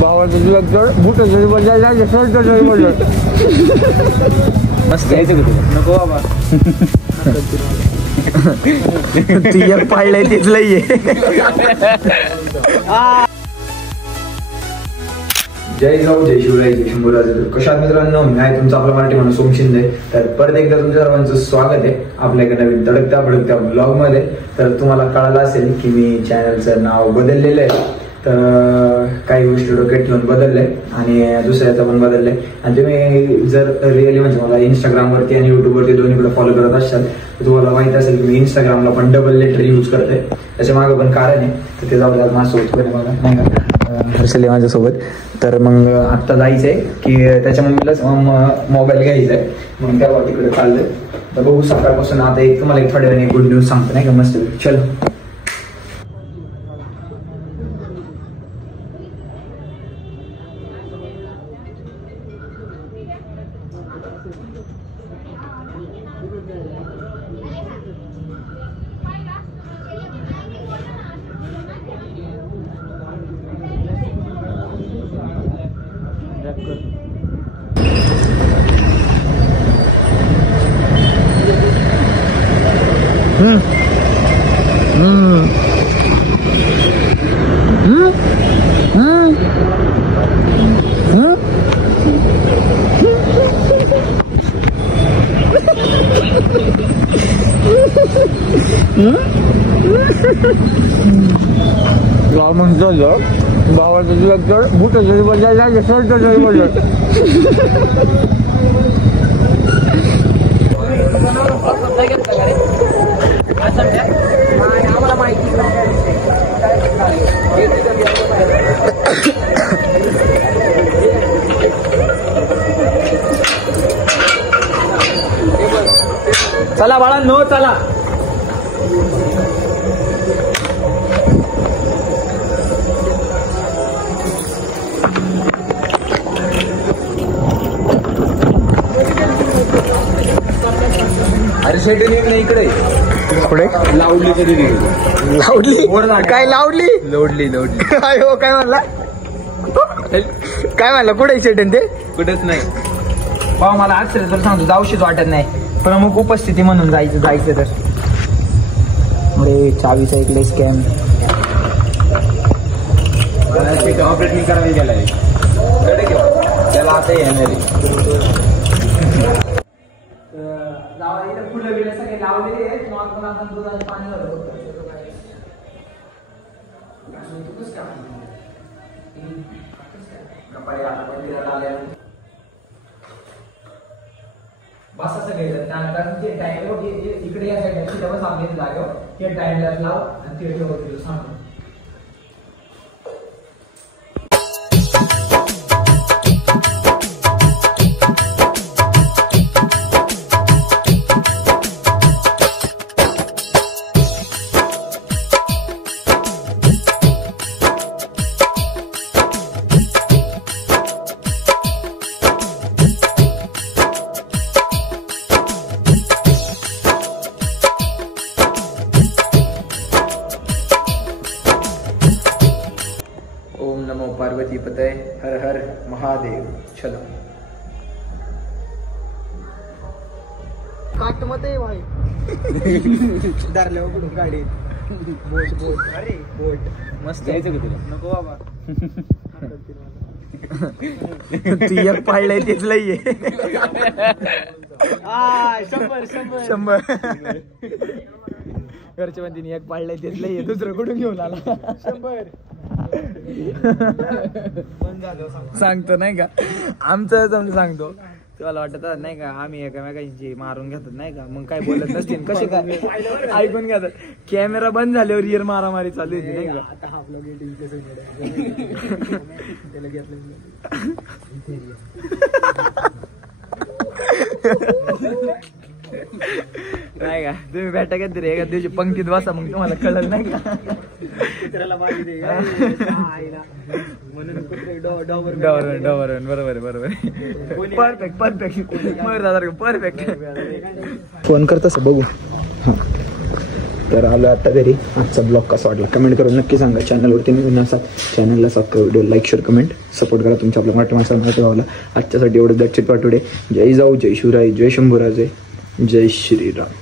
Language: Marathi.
भावाचं दिवस बुट जरी बदलायला शर्ट जरी बदल मस्त यायचं का तुला नको बाबा तू एक पाळलंय तेच लई जय जाऊ जय शिवराय जय शंभूराज. कशात मित्रांनो मी आहे तुमचा आपला मराठी माणूस सोम शिंदे. तर परत एकदा तुमच्या सर्वांचं स्वागत आहे आपल्या एका नवीन तडकत्या भडकत्या ब्लॉग मध्ये. तर तुम्हाला कळालं असेल की मी चॅनलचं नाव बदललेलं आहे. तर काही गोष्टी डोक्यात ठेवून बदलले आणि दुसऱ्याचं पण बदलले. आणि तुम्ही जर रिअली म्हणजे मला इंस्टाग्रामवरती आणि युट्यूबवरती दोन्हीकडे फॉलो करत असाल तर तुम्हाला माहित असेल की मी इंस्टाग्रामला पण डबल लेटर यूज करते. त्याच्या मागे पण कारण आहे. तर ते जाऊ माझ्यासोबत पण मला नाही का हर्षल आहे माझ्यासोबत. तर मग आत्ता जायचंय की त्याच्या मम्मीलाच मोबाईल घ्यायचा आहे. मग तेव्हा तिकडे चाललंय. तर बघू सकाळपासून आता एक तुम्हाला एक थोड्या वेळाने गुड न्यूज सांगतो नाही का मस्त. चलो भावाचं दिवस बुट जरी बदलायला शर्ट जरी बदल चला बाळांनो चला. अरे शेट नाही इकडे पुढे लावडली तरी लावडली काय लावडली लोडली लोडली हो काय म्हणला काय म्हणलं कुठे शेट ते कुठेच नाही. भाऊ मला अक्षर तर सांगतो जाऊशीच वाटत नाही. प्रमुख उपस्थिती म्हणून जायचं तर चावीचा इकडे स्कॅन ऑपरेटिंग करायला गेलाय त्याला आता येणार. फुलं बिलं सगळे लावलेले आहेत. आपण दुधाचं पाणी घालतो. बसा सगळे त्यानंतर जे टाइम इकडे या साईडला तेव्हा सांगितलं जागेवर ते टाइमला लाव आणि ते ठेवतो सांगतो. पार्वती पतय हर हर महादेव. चलो काट मत आहे भाई धरल्यावर कुठून गाडी बोट बोट अरे बोट मस्त यायचं का तुला नको बाबा तू एक पाळलंय तेच लई शंभर शंभर शंभर घरच्या मंदीने एक पाळलंय तेच लई दुसरं कुठून घेऊन आला 100 सांगतो नाही का आमचं समजा सांगतो तुम्हाला वाटत नाही का आम्ही एकामेकांची मारून घेतात नाही का मग काय बोलत नसतील कसे काय ऐकून घेतात. कॅमेरा बंद झाल्यावर रिअर मारामारी चालू होती नाही का. नाही का तुम्ही भेटा घेत रे एका दिवशी पंक्तीत बसा मग तुम्हाला कळलं नाही का. बरोबर बरोबर परफेक्ट परफेक्ट मयूर दादा परफेक्ट. फोन करतस बघू तर आलो आता घरी. आजचा ब्लॉग कसा वाटला कमेंट करून नक्की सांगा. चॅनलवरती नवीन असाल चॅनलला subscribe, video like share comment support करा. तुमच्या आपल्या मराठी माणसाला गावाला आजच्यासाठी एवढं दॅट्स इट फॉर टुडे. जय जाऊ, जय शिवराय, जय शंभूराजे, जय श्रीराम.